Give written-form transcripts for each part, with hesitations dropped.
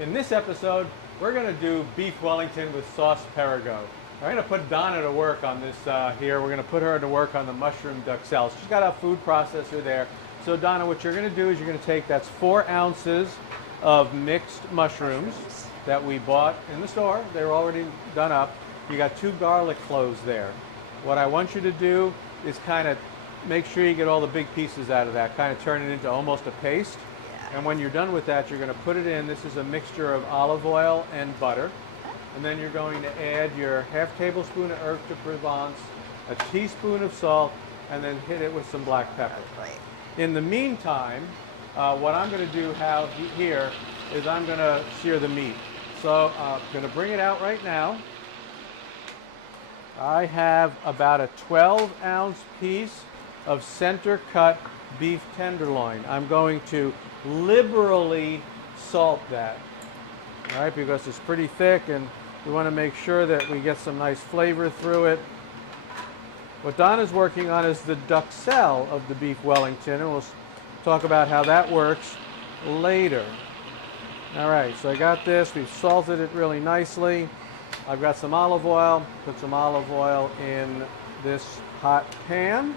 In this episode, we're going to do beef Wellington with sauce Perigueux. I'm going to put Donna to work on this here. We're going to put her to work on the mushroom duxelles. She's got a food processor there. So Donna, what you're going to do is you're going to take, that's 4 ounces of mixed mushrooms that we bought in the store. They're already done up. You got 2 garlic cloves there. What I want you to do is kind of make sure you get all the big pieces out of that, kind of turn it into almost a paste. And when you're done with that, you're going to put it in. This is a mixture of olive oil and butter. And then you're going to add your half tablespoon of herb de Provence, a teaspoon of salt, and then hit it with some black pepper. In the meantime, what I'm going to do here is I'm going to sear the meat. So I'm going to bring it out right now. I have about a 12-ounce piece of center cut beef tenderloin. I'm going to liberally salt that, all right, because it's pretty thick and we want to make sure that we get some nice flavor through it. What Donna's working on is the duxelle of the beef Wellington, and we'll talk about how that works later. All right, so I got this. We've salted it really nicely. I've got some olive oil. Put some olive oil in this hot pan,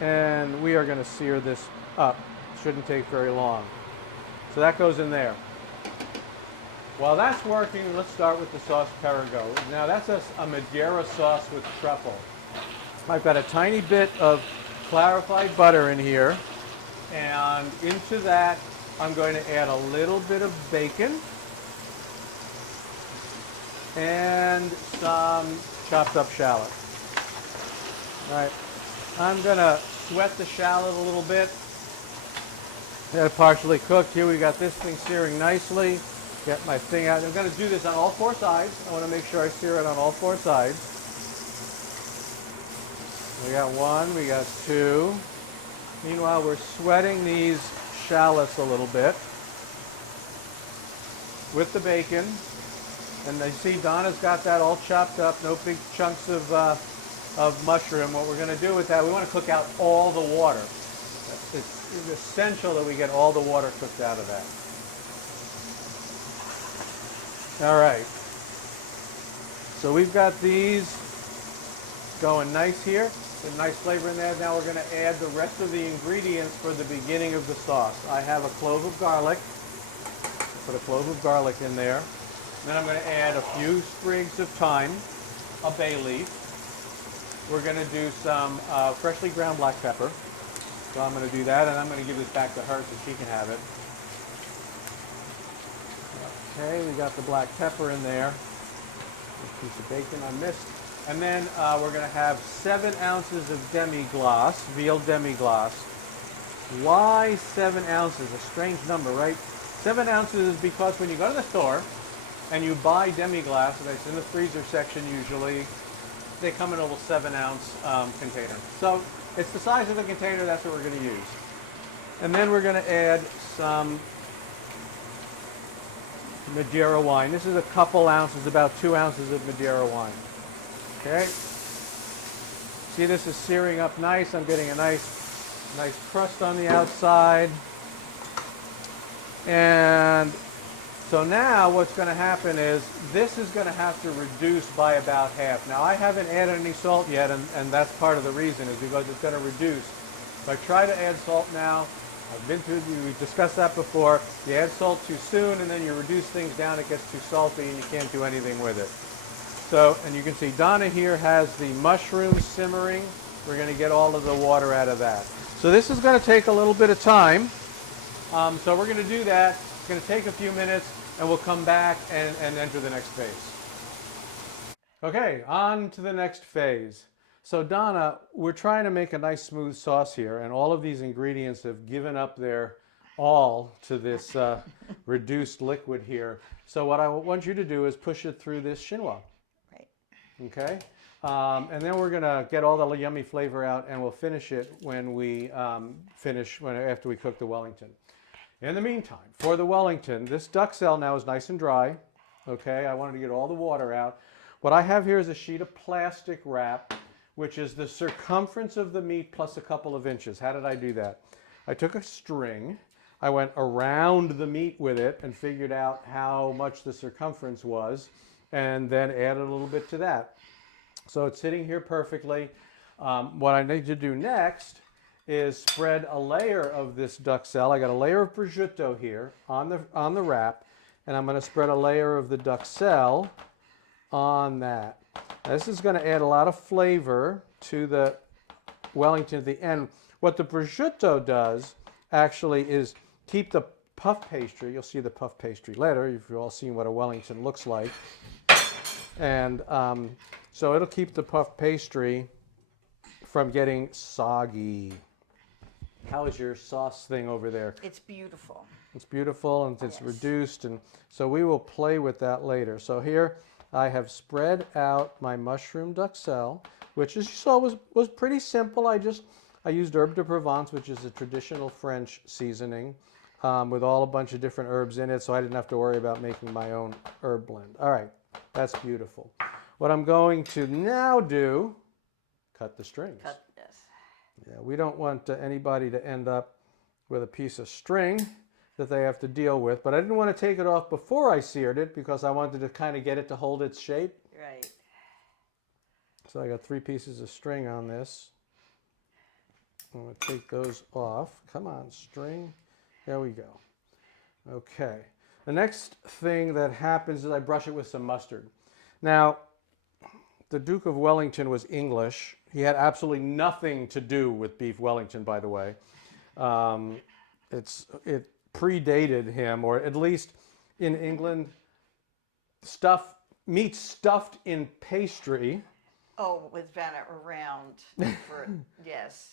and we are going to sear this up. Shouldn't take very long. So that goes in there. While that's working, let's start with the sauce Perigueux. Now that's a Madeira sauce with truffle. I've got a tiny bit of clarified butter in here, and into that I'm going to add a little bit of bacon and some chopped up shallot. All right, I'm going to sweat the shallot a little bit. Got it partially cooked. Here we got this thing searing nicely. Get my thing out. I'm going to do this on all 4 sides. I want to make sure I sear it on all 4 sides. We got 1, we got 2. Meanwhile, we're sweating these shallots a little bit with the bacon. And you see Donna's got that all chopped up, no big chunks of mushroom. What we're going to do with that, we want to cook out all the water. It's essential that we get all the water cooked out of that. All right. So we've got these going nice here. With nice flavor in there. Now we're going to add the rest of the ingredients for the beginning of the sauce. I have a clove of garlic. Put a clove of garlic in there. Then I'm going to add a few sprigs of thyme, a bay leaf. We're going to do some freshly ground black pepper. So I'm going to do that, and I'm going to give this back to her so she can have it. Okay, we got the black pepper in there. A piece of bacon I missed. And then we're going to have 7 ounces of demi-glace, veal demi-glace. Why 7 ounces? A strange number, right? 7 ounces is because when you go to the store and you buy demi-glace, and it's in the freezer section usually, they come in a little 7-ounce container. So it's the size of the container, that's what we're going to use. And then we're going to add some Madeira wine. This is a couple ounces, about 2 ounces of Madeira wine. Okay. See, this is searing up nice. I'm getting a nice crust on the outside. And so now what's going to happen is this is going to have to reduce by about half. Now I haven't added any salt yet, and that's part of the reason is because it's going to reduce. If I try to add salt now, we've discussed that before. You add salt too soon and then you reduce things down, it gets too salty and you can't do anything with it. So, and you can see Donna here has the mushrooms simmering. We're going to get all of the water out of that. So this is going to take a little bit of time. So we're going to do that. It's going to take a few minutes and we'll come back and enter the next phase. Okay, on to the next phase. So Donna, we're trying to make a nice smooth sauce here, and all of these ingredients have given up their all to this reduced liquid here. So what I want you to do is push it through this chinois. Right. Okay? And then we're going to get all the yummy flavor out, and we'll finish it when we after we cook the Wellington. In the meantime, for the Wellington, this duxelle now is nice and dry. Okay, I wanted to get all the water out. What I have here is a sheet of plastic wrap, which is the circumference of the meat plus a couple of inches. How did I do that? I took a string, I went around the meat with it and figured out how much the circumference was, and then added a little bit to that. So it's sitting here perfectly. What I need to do next is spread a layer of this duxelle. I got a layer of prosciutto here on the wrap, and I'm going to spread a layer of the duxelle on that. This is going to add a lot of flavor to the Wellington at the end. What the prosciutto does actually is keep the puff pastry. You'll see the puff pastry later. You've all seen what a Wellington looks like. And so it'll keep the puff pastry from getting soggy. How is your sauce thing over there? It's beautiful. It's beautiful, and it's Yes. reduced, and so we will play with that later. So here I have spread out my mushroom duxelle, which, as you saw, was pretty simple. I used herbe de Provence, which is a traditional French seasoning, with a bunch of different herbs in it, so I didn't have to worry about making my own herb blend. All right, that's beautiful. What I'm going to now do, cut the strings. Cut this. Yeah, we don't want anybody to end up with a piece of string that they have to deal with, but I didn't want to take it off before I seared it because I wanted to kind of get it to hold its shape. Right. So I got 3 pieces of string on this. I'm going to take those off. Come on, string. There we go. Okay. The next thing that happens is I brush it with some mustard. Now, the Duke of Wellington was English. He had absolutely nothing to do with beef Wellington, by the way. It predated him, or at least in England, meat stuffed in pastry. Oh, with Vanna around for yes,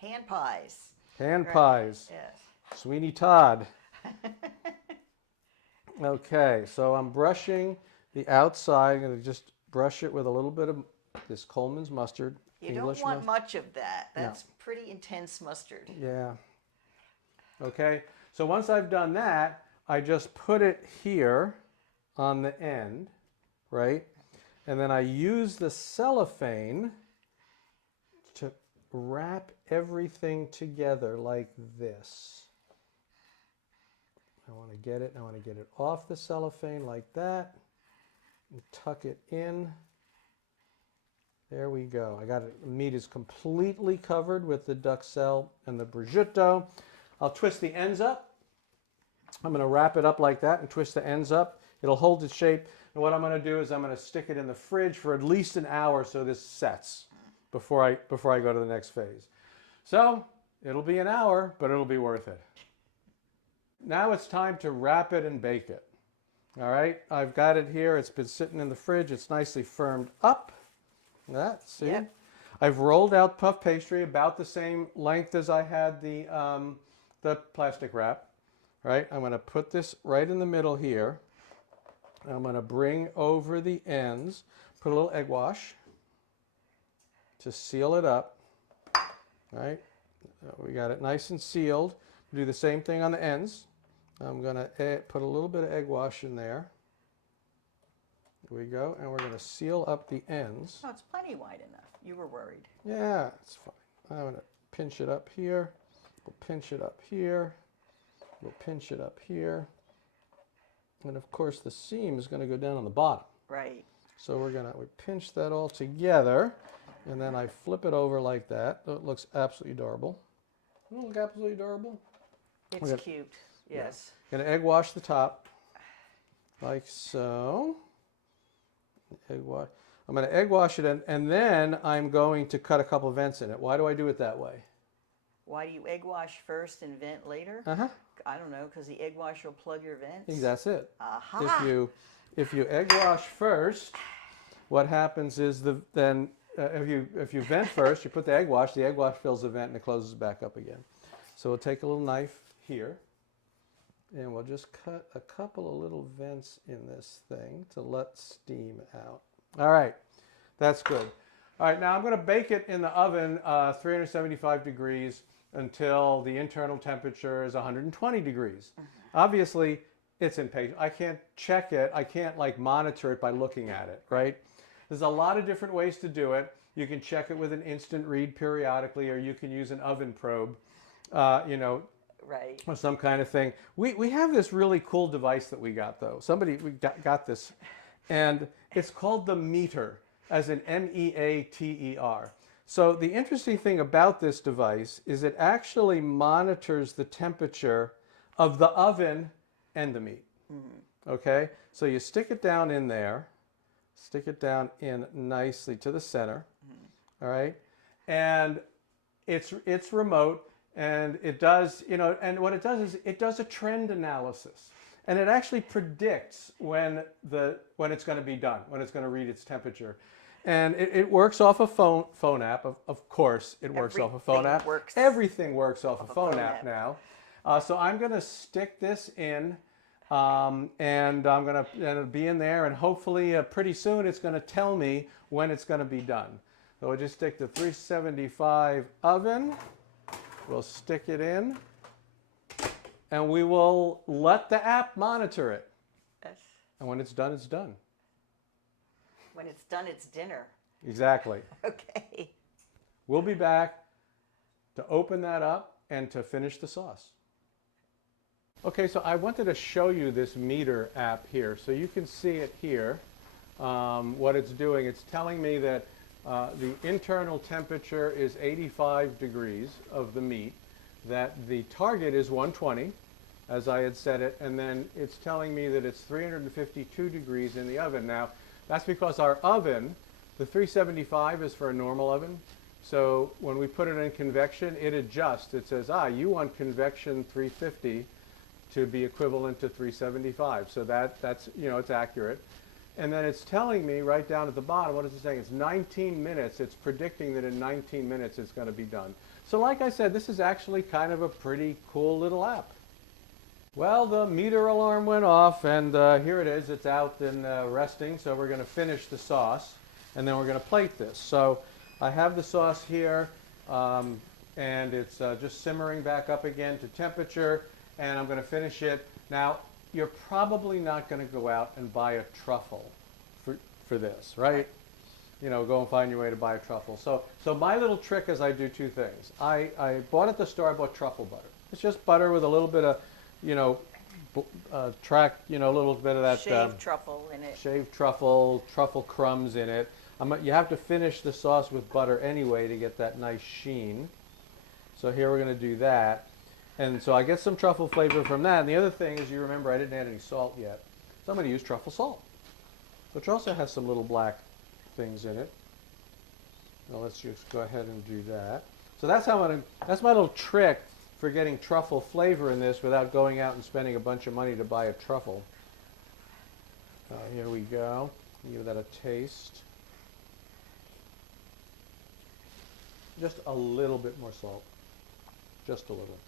hand pies. Hand Right. pies. Yes. Sweeney Todd. Okay, so I'm brushing the outside. I'm going to just brush it with a little bit of this Coleman's mustard. You English don't want mustard. much of that. That's pretty intense mustard. Yeah. Okay, so once I've done that, I just put it here on the end, right? And then I use the cellophane to wrap everything together like this. I want to get it off the cellophane like that, and tuck it in. There we go. I got it. The meat is completely covered with the duxelle and the prosciutto. I'll twist the ends up. I'm going to wrap it up like that and twist the ends up. It'll hold its shape. And what I'm going to do is I'm going to stick it in the fridge for at least an hour so this sets before I go to the next phase. So it'll be an hour, but it'll be worth it. Now it's time to wrap it and bake it. All right, I've got it here. It's been sitting in the fridge. It's nicely firmed up. That, see? Yep. I've rolled out puff pastry about the same length as I had the plastic wrap. Right, I'm going to put this right in the middle here. I'm going to bring over the ends, put a little egg wash to seal it up. Right, we got it nice and sealed. Do the same thing on the ends. I'm going to put a little bit of egg wash in there. There we go, and we're going to seal up the ends. Oh, it's plenty wide enough. You were worried. Yeah, it's fine. I'm going to pinch it up here. We'll pinch it up here. We'll pinch it up here. And of course the seam is going to go down on the bottom. Right. So we pinch that all together, and then I flip it over like that. So it looks absolutely adorable. Doesn't it look absolutely adorable? It's cute. Yes. Yeah. Going to egg wash the top, like so. Egg wash. I'm going to egg wash it, and then I'm going to cut a couple vents in it. Why do I do it that way? Why do you egg wash first and vent later? Uh-huh. I don't know, because the egg wash will plug your vents. That's it. Aha. If you egg wash first, what happens is if you vent first, you put the egg wash fills the vent and it closes back up again. So we'll take a little knife here, and we'll just cut a couple of little vents in this thing to let steam out. All right, that's good. All right, now I'm going to bake it in the oven, 375 degrees, until the internal temperature is 120 degrees. Obviously, it's impatient. I can't check it. I can't monitor it by looking at it, right? There's a lot of different ways to do it. You can check it with an instant read periodically, or you can use an oven probe. Right. or some kind of thing. We have this really cool device that we got, though. We got this, and it's called the meter, as in meater. So the interesting thing about this device is it actually monitors the temperature of the oven and the meat. Okay? So you stick it down in there, stick it down in nicely to the center. All right? And it's remote, and it does, and what it does is it does a trend analysis. And it actually predicts when it's going to be done, when it's going to read its temperature. And it works off a phone app. Of course, it works off a phone app. Everything works off a phone app now. So I'm going to stick this in, and I'm going to be in there, and hopefully pretty soon it's going to tell me when it's going to be done. So we'll just stick the 375 oven. We'll stick it in, and we will let the app monitor it. Yes. And when it's done, it's done. When it's done, it's dinner. Exactly. Okay. We'll be back to open that up and to finish the sauce. Okay, so I wanted to show you this meter app here. So you can see it here, what it's doing. It's telling me that the internal temperature is 85 degrees of the meat, that the target is 120, as I had said it, and then it's telling me that it's 352 degrees in the oven. Now, that's because our oven, the 375 is for a normal oven. So when we put it in convection, it adjusts. It says, you want convection 350 to be equivalent to 375. So that's, it's accurate. And then it's telling me right down at the bottom, what is it saying? It's 19 minutes. It's predicting that in 19 minutes it's going to be done. So like I said, this is actually kind of a pretty cool little app. Well, the meter alarm went off, and here it is. It's out and resting. So we're going to finish the sauce, and then we're going to plate this. So I have the sauce here, and it's just simmering back up again to temperature, and I'm going to finish it. Now, you're probably not going to go out and buy a truffle for this, right? Go and find your way to buy a truffle. So my little trick is I do two things. I bought at the store, I bought truffle butter. It's just butter with a little bit of, a little bit of that Shaved truffle in it. Shaved truffle crumbs in it. You have to finish the sauce with butter anyway to get that nice sheen. So here we're going to do that. And so I get some truffle flavor from that. And the other thing is, you remember I didn't add any salt yet. So I'm going to use truffle salt, which also has some little black things in it. Now let's just go ahead and do that. So that's my little trick for getting truffle flavor in this without going out and spending a bunch of money to buy a truffle. Here we go. Give that a taste. Just a little bit more salt. Just a little.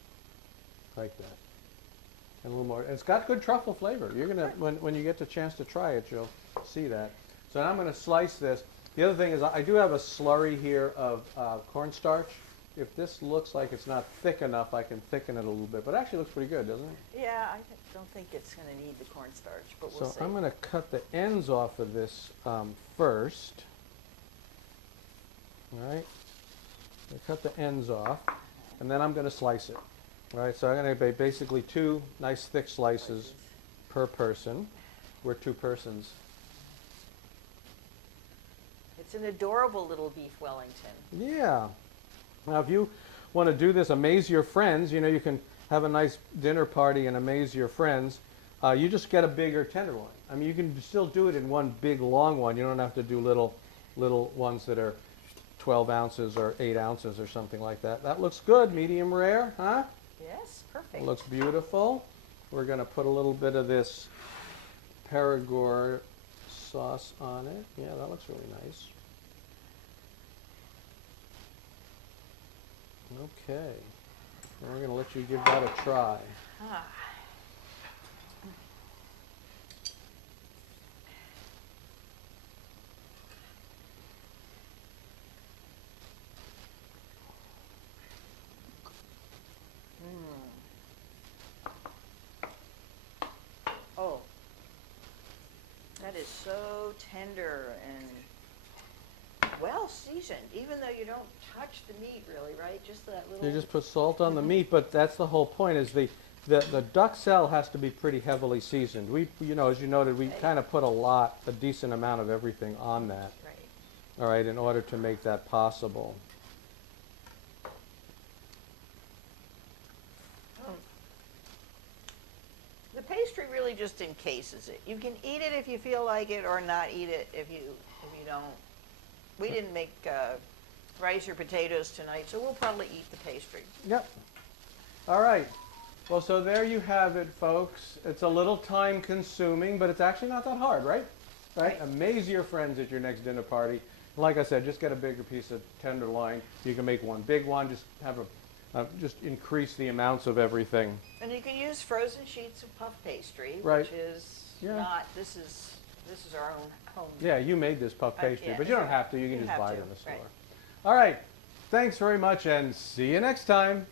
Like that. And a little more. And it's got good truffle flavor. You're gonna when you get the chance to try it, you'll see that. So now I'm going to slice this. The other thing is I do have a slurry here of cornstarch. If this looks like it's not thick enough, I can thicken it a little bit. But it actually looks pretty good, doesn't it? Yeah, I don't think it's going to need the cornstarch, but we'll see. So I'm going to cut the ends off of this first. All right. I cut the ends off, and then I'm going to slice it. All right. So I'm going to make basically two nice thick slices per person. We're two persons. It's an adorable little beef Wellington. Yeah. Now, if you want to do this, amaze your friends, you can have a nice dinner party and amaze your friends. You just get a bigger tenderloin. I mean, you can still do it in one big long one. You don't have to do little ones that are 12 ounces or 8 ounces or something like that. That looks good, medium rare, huh? Yes, perfect. Looks beautiful. We're going to put a little bit of this Perigueux sauce on it. Yeah, that looks really nice. Okay, and we're going to let you give that a try. Oh, that is so tender and well seasoned, even though you don't touch the meat really, right? Just that little. You just put salt on the meat, but that's the whole point. Is the duxelle has to be pretty heavily seasoned. We, as you noted, we Right. kind of put a decent amount of everything on that. Right. All right, in order to make that possible. The pastry really just encases it. You can eat it if you feel like it, or not eat it if you don't. We didn't make rice or potatoes tonight, so we'll probably eat the pastry. Yep. All right. Well, so there you have it, folks. It's a little time consuming, but it's actually not that hard, right? Right? Amaze your friends at your next dinner party. Like I said, just get a bigger piece of tenderloin. You can make one big one. Just have just increase the amounts of everything. And you can use frozen sheets of puff pastry, Right. which is not. This is our own home. Yeah, you made this puff pastry, yeah, but you don't have to. You can you just have buy it to, in the store. right. All right. Thanks very much, and see you next time.